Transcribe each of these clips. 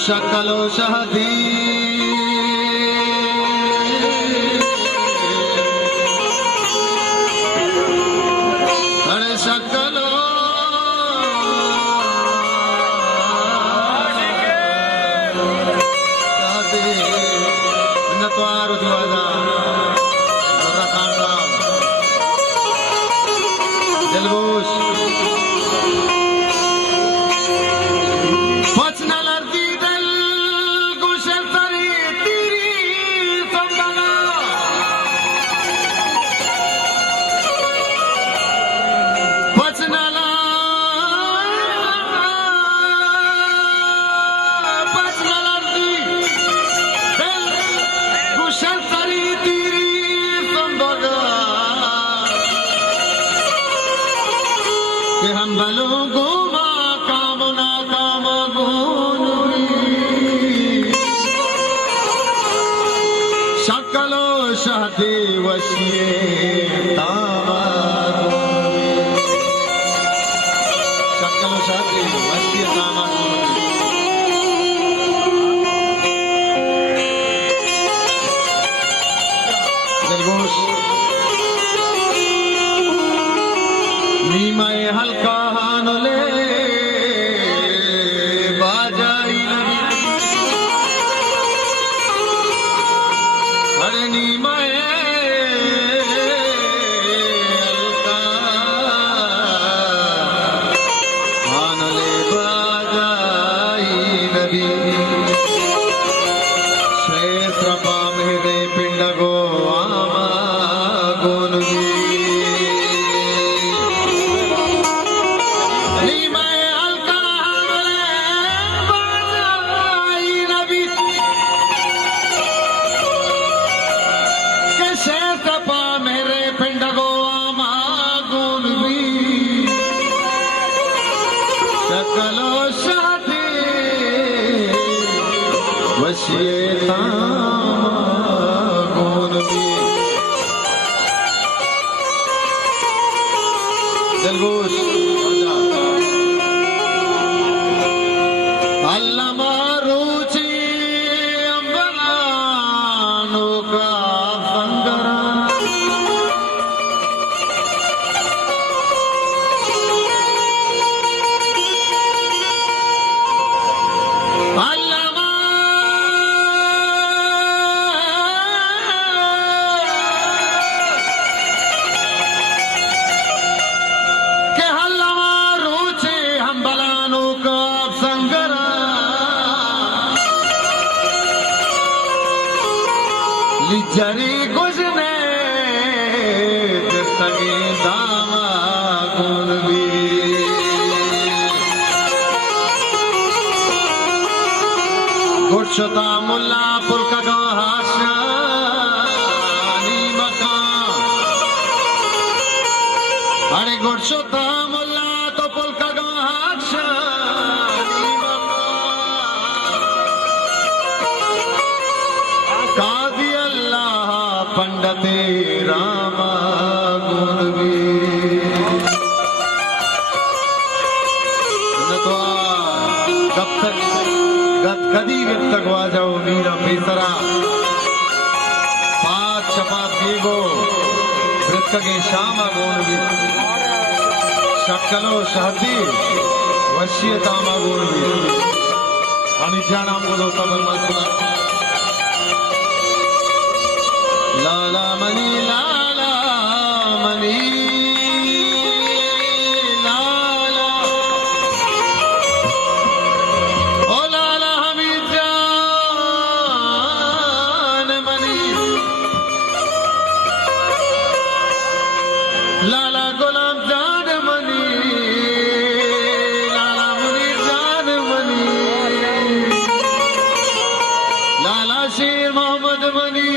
शक्लो शहदी अरे शक्लो शहदी नतवार जुआदा खान राम दिलगोश हम बलों गुमा कामना काम गुनी शक्लो शहदी वशिए शक्लो शहदी वशिए दिलगोश नीमय हल्का हानले बाजाई अरे नीमय हल्का हानले बाजाई नबी क्षेत्र पामेरे पिंडगो आमा गोनगी शक्लो शहदी वशिए गुनगी दिलगोश अल्लामा रुचि अंबलानो का संगरा जरी गुजने दस्तगी दामा गुनगी गुच्छता मुल्ला पुरका गहाशानी मकान अरे गुच्छता मुल्ला तो पुलका गहाशानी मकान पंडते रामा गुनगी कब तक कदी व्यक्त आ जाओ मीरा बेसरा पाँच चपात दीगो वृत्त के श्यामा गुनगी शक्लो शहदी वशिए तामा गुनगी अनित्या नाम को दोस्तों बर्मा सुना लाला मनी लाला मनी लाला ओ लाला हमीद जान मनी लाला गुलाम जान मनी लाला मुनीर जान मनी लाला शेर मोहम्मद मनी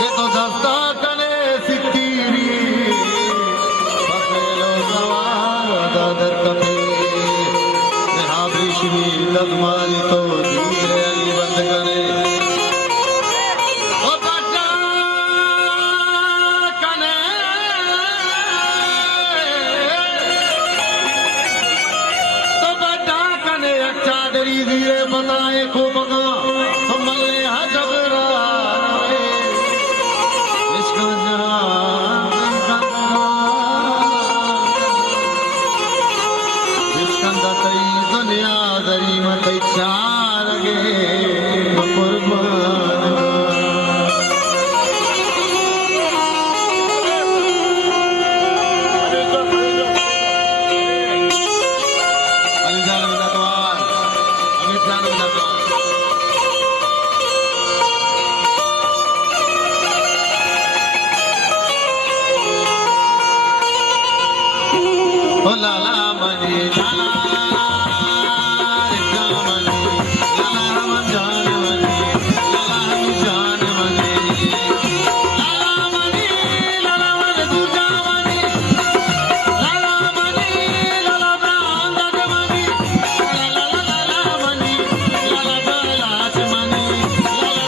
ते तो जस्ता कने सिक्कीरी फसेलो सवार दादर कपे हाबरीशवी लजमारी तो धीरे अली बंद करे ओ बच्चा कने तो बच्चा कने अच्छा दरी धीरे बताए को बगा तो मल्ले हजबरा दुनिया दरी मत चार गे कुर्बान अली जान मिला द्वार अमित जान मिला द्वार